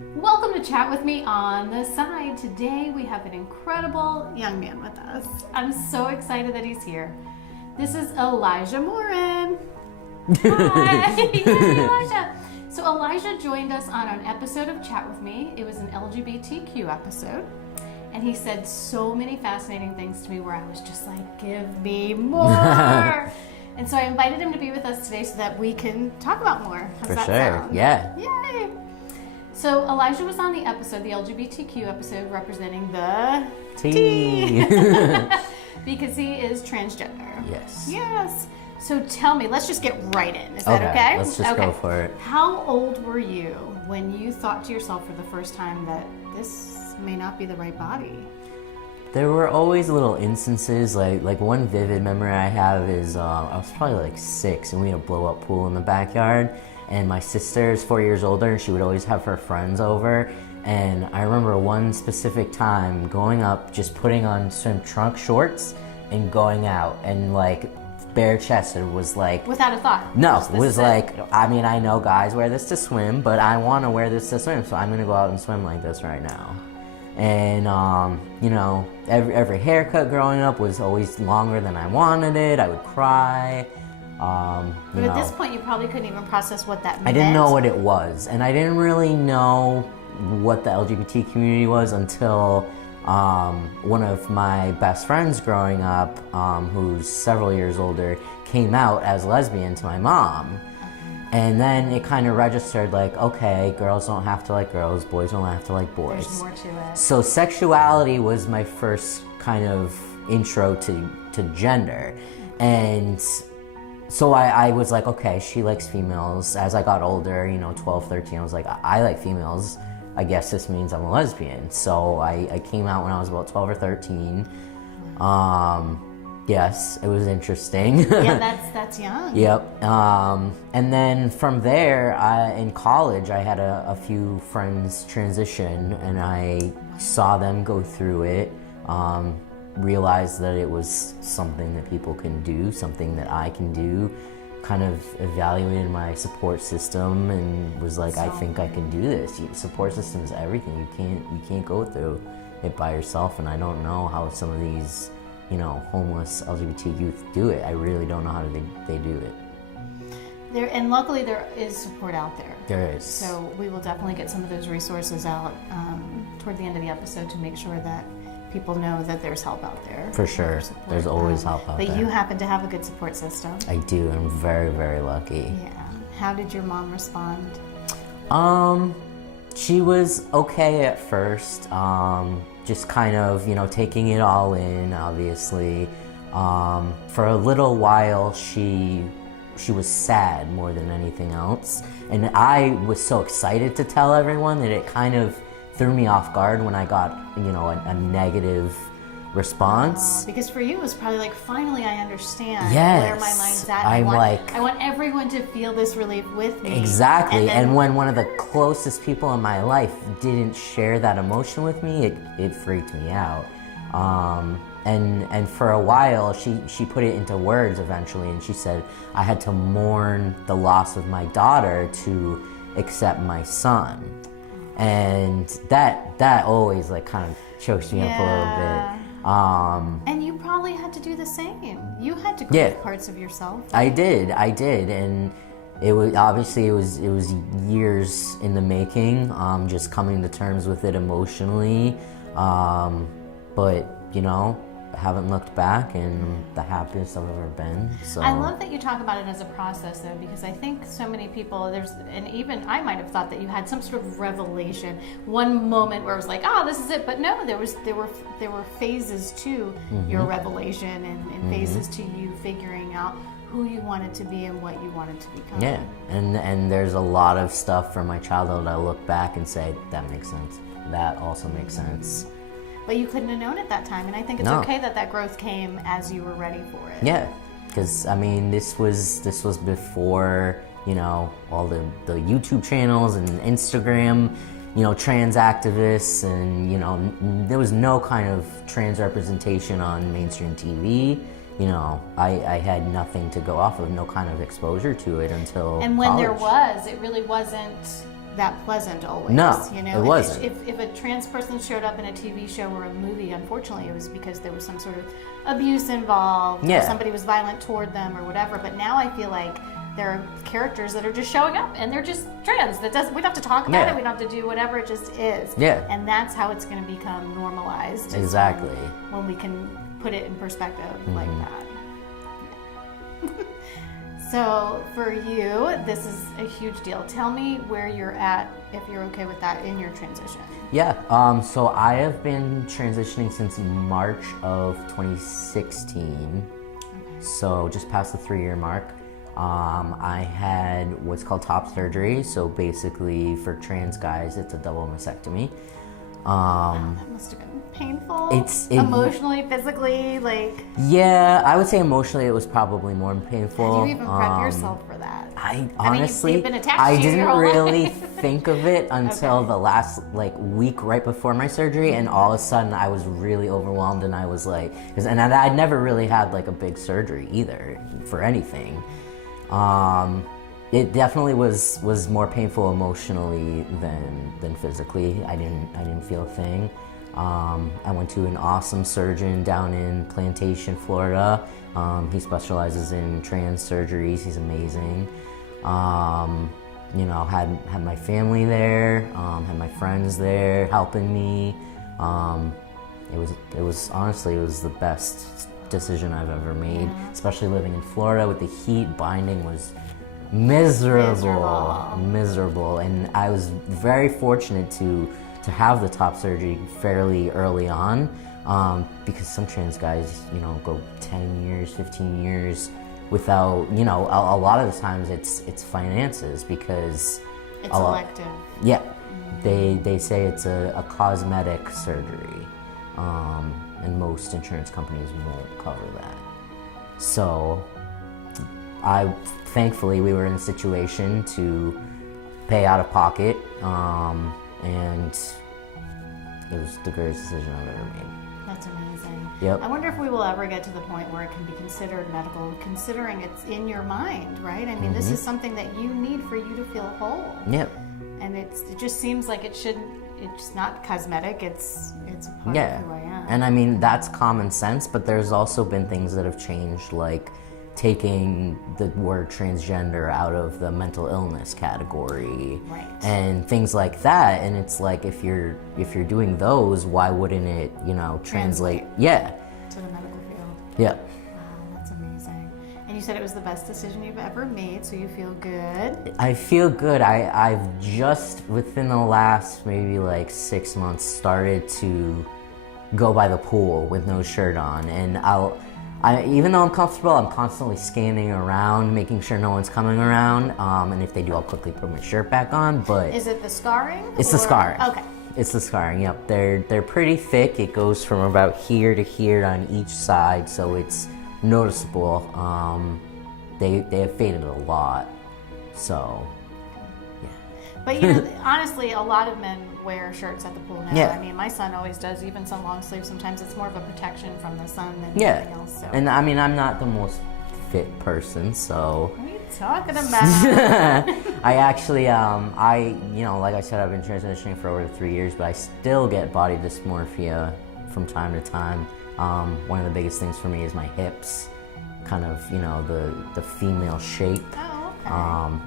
Welcome to Chat With Me on the Side. Today we have an incredible young man with us. I'm so excited that he's here. This is Elijah Morin. Hi! Yay, Elijah! So Elijah joined us on an episode of Chat With Me. It was an LGBTQ episode. And he said so many fascinating things to me where I was just like, give me more! And so I invited him to be with us today so that we can talk about more. How's that sound? Yeah. Yay! So Elijah was on the episode, the LGBTQ episode, representing the T. Because he is transgender. Yes. Yes. So tell me, let's just get right in. Is that okay? Let's just go for it. How old were you when you thought to yourself for the first time that this may not be the right body? There were always little instances, like one vivid memory I have is I was probably like 6 and we had a blow up pool in the backyard. And my sister is 4 years older and she would always have her friends over. And I remember one specific time going up, just putting on swim trunk shorts and going out and like bare chested was like... Without a thought? No, it was like, I mean, I know guys wear this to swim, but I want to wear this to swim, so I'm going to go out and swim like this right now. And, you know, every haircut growing up was always longer than I wanted it. I would cry. But at this point, you probably couldn't even process what that meant. I didn't know what it was, and I didn't really know what the LGBT community was until one of my best friends growing up, who's several years older, came out as lesbian to my mom. And then it kind of registered like, okay, girls don't have to like girls, boys don't have to like boys. There's more to it. So sexuality was my first kind of intro to gender. And so I was like, okay, she likes females. As I got older, you know, 12, 13, I was like, I like females. I guess this means I'm a lesbian. So I came out when I was about 12 or 13. Yes, it was interesting. Yeah, that's young. Yep. And then from there, in college, I had a few friends transition and I saw them go through it. Realized that it was something that people can do, something that I can do, kind of evaluated my support system and was like, I think I can do this. Support system is everything. You can't go through it by yourself, and I don't know how some of these, you know, homeless LGBT youth do it. I really don't know how they do it. And luckily there is support out there. There is. So we will definitely get some of those resources out toward the end of the episode to make sure that people know that there's help out there. For sure. There's always help out there. But you happen to have a good support system. I do. I'm very, very lucky. Yeah. How did your mom respond? She was okay at first. Just kind of, you know, taking it all in, obviously. For a little while, she was sad more than anything else. And I was so excited to tell everyone that it kind of threw me off guard when I got, you know, a negative response. Because for you it was probably like, finally I understand yes, where my mind's at. I want everyone to feel this relief with me. Exactly. And when one of the closest people in my life didn't share that emotion with me, it freaked me out. And for a while, she put it into words eventually, and she said, I had to mourn the loss of my daughter to accept my son. And that always like kind of chokes me up a little bit. And you probably had to do the same. You had to grieve parts of yourself. I did, and it was obviously it was years in the making, just coming to terms with it emotionally. But you know, I haven't looked back, and I'm the happiest I've ever been. So I love that you talk about it as a process, though, because I think so many people, and even I might have thought that you had some sort of revelation, one moment where it was like, oh, this is it. But no, there were phases to your revelation and phases to you figuring out who you wanted to be and what you wanted to become. Yeah, and there's a lot of stuff from my childhood I look back and say, that makes sense. That also makes sense. But you couldn't have known at that time, and I think it's okay that growth came as you were ready for it. Yeah, because I mean, this was before, you know, all the YouTube channels and Instagram, you know, trans activists, and you know, there was no kind of trans representation on mainstream TV. You know, I had nothing to go off of, no kind of exposure to it until And when college. there was, it really wasn't that pleasant always. No, you know? it wasn't. If a trans person showed up in a TV show or a movie, unfortunately, it was because there was some sort of abuse involved, or somebody was violent toward them or whatever. But now I feel like there are characters that are just showing up and they're just trans. We don't have to talk about it. We don't have to do whatever. It just is. Yeah. And that's how it's going to become normalized. Exactly. When we can put it in perspective like that. So for you, this is a huge deal. Tell me where you're at, if you're okay with that, in your transition. Yeah, so I have been transitioning since March of 2016. So just past the 3-year mark. I had what's called top surgery. So basically for trans guys, it's a double mastectomy. That must have been painful. It's emotionally, physically, like. Yeah, I would say emotionally it was probably more painful. How do you even prep yourself for that? Honestly, you've been attached I to didn't your whole really life. think of it until the last week right before my surgery, and all of a sudden I was really overwhelmed, and I was like, and I'd never really had a big surgery either for anything. It definitely was more painful emotionally than physically. I didn't feel a thing. I went to an awesome surgeon down in Plantation, Florida. He specializes in trans surgeries. He's amazing. Had my family there, had my friends there helping me. It was honestly the best decision I've ever made, especially living in Florida with the heat. Binding was miserable, and I was very fortunate to have the top surgery fairly early on, because some trans guys go 10 years, 15 years without, a lot of the times it's finances, because it's elective. Yeah, they say it's a cosmetic surgery, and most insurance companies won't cover that. So thankfully we were in a situation to pay out of pocket, and it was the greatest decision I've ever made. That's amazing. Yep. I wonder if we will ever get to the point where it can be considered medical, considering it's in your mind, right? I mean, this is something that you need for you to feel whole. Yep. And it just seems like it's not cosmetic, it's a part of who I am. And I mean, that's common sense, but there's also been things that have changed, like taking the word transgender out of the mental illness category, right, and things like that. And it's like, if you're doing those, why wouldn't it translate to the medical field? Yeah. Wow, that's amazing. And you said it was the best decision you've ever made, so you feel good? I feel good. I've just within the last maybe 6 months started to go by the pool with no shirt on, and even though I'm comfortable, I'm constantly scanning around, making sure no one's coming around. And if they do, I'll quickly put my shirt back on. But is it the scarring? It's the scarring. Okay. It's the scarring. Yep. They're pretty thick. It goes from about here to here on each side, so it's noticeable. They have faded a lot. So. But honestly, a lot of men wear shirts at the pool now. Yeah. I mean, my son always does, even some long sleeves. Sometimes it's more of a protection from the sun than anything else. So. And I mean, I'm not the most fit person, so. What are you talking about? I actually, like I said, I've been transitioning for over 3 years, but I still get body dysmorphia from time to time. One of the biggest things for me is my hips, kind of, the female shape. Oh,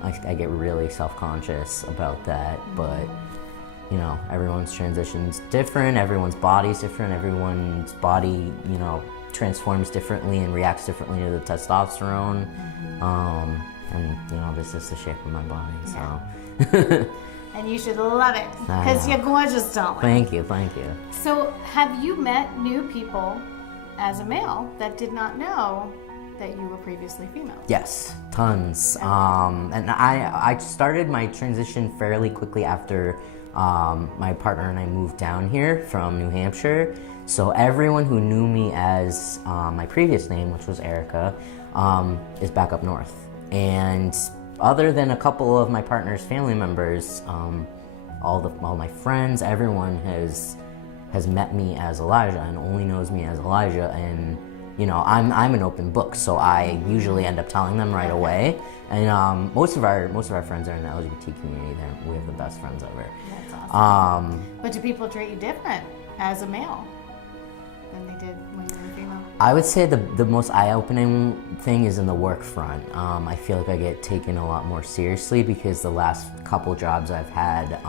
okay. I get really self-conscious about that, but everyone's transition's different, everyone's body's different, everyone's body, transforms differently and reacts differently to the testosterone. And this is the shape of my body, so. And you should love it, because you're gorgeous, darling. Thank you. So, have you met new people as a male that did not know that you were previously female? Yes, tons. And I started my transition fairly quickly after my partner and I moved down here from New Hampshire. So everyone who knew me as my previous name, which was Erica, is back up north. And other than a couple of my partner's family members, all my friends, everyone has met me as Elijah and only knows me as Elijah. And you know, I'm an open book, so I usually end up telling them right away. And most of our friends are in the LGBT community. We have the best friends ever. That's awesome. But do people treat you different as a male than they did when you were a female? I would say the most eye-opening thing is in the work front. I feel like I get taken a lot more seriously because the last couple jobs I've had,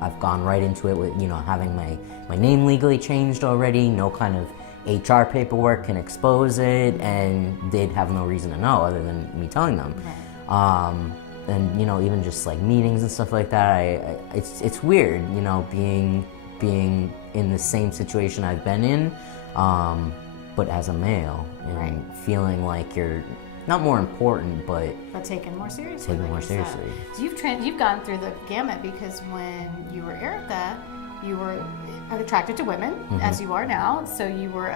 I've gone right into it with, you know, having my name legally changed already, no kind of HR paperwork can expose it, and they'd have no reason to know other than me telling them. Right. And you know, even just like meetings and stuff like that, it's weird, you know, being in the same situation I've been in, but as a male, and right. feeling like you're not more important, but taken more seriously. Taken more seriously. So you've gone through the gamut, because when you were Erica, you were attracted to women, mm-hmm. as you are now. So you were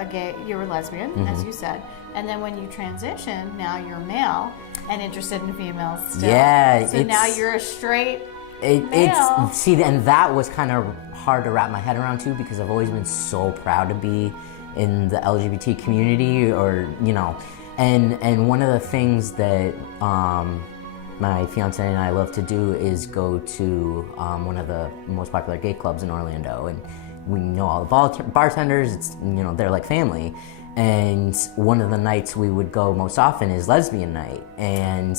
you were lesbian, mm-hmm. as you said. And then when you transitioned, now you're male and interested in females still. Yeah. So now you're a straight male. See, and that was kind of hard to wrap my head around too, because I've always been so proud to be in the LGBT community, or, you know, and one of the things that my fiance and I love to do is go to one of the most popular gay clubs in Orlando, and we know all the bartenders. It's, you know, they're like family. And one of the nights we would go most often is lesbian night, and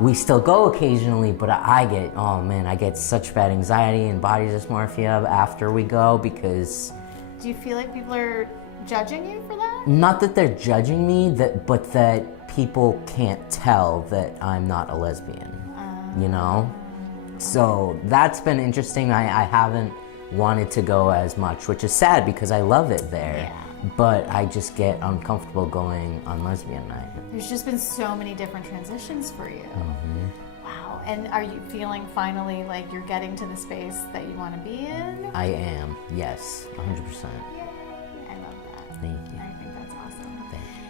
we still go occasionally. But I get such bad anxiety and body dysmorphia after we go, because. Do you feel like people are judging you for that? Not that they're judging me, but that people can't tell that I'm not a lesbian, you know? So that's been interesting. I haven't wanted to go as much, which is sad because I love it there. Yeah. But I just get uncomfortable going on lesbian night. There's just been so many different transitions for you. Mm-hmm. Wow. And are you feeling finally like you're getting to the space that you want to be in? I am, yes, 100%. Yay. I love that. Thank you. I think that's awesome.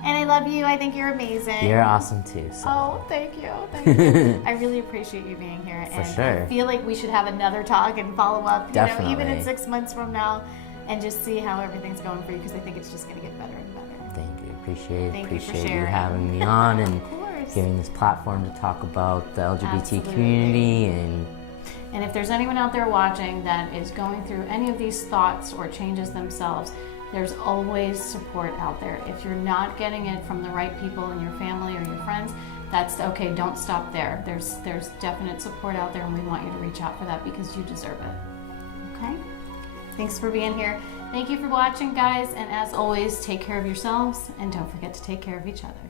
And I love you. I think you're amazing. You're awesome too. So. Oh, thank you. Thank you. I really appreciate you being here. For sure. I feel like we should have another talk and follow up, Definitely. Even in 6 months from now, and just see how everything's going for you, because I think it's just going to get better and better. Thank you. Appreciate you you having me on and giving this platform to talk about the LGBT Absolutely. Community. And if there's anyone out there watching that is going through any of these thoughts or changes themselves, there's always support out there. If you're not getting it from the right people in your family or your friends, that's okay. Don't stop there. There's definite support out there, and we want you to reach out for that, because you deserve it. Okay? Thanks for being here. Thank you for watching, guys. And as always, take care of yourselves, and don't forget to take care of each other.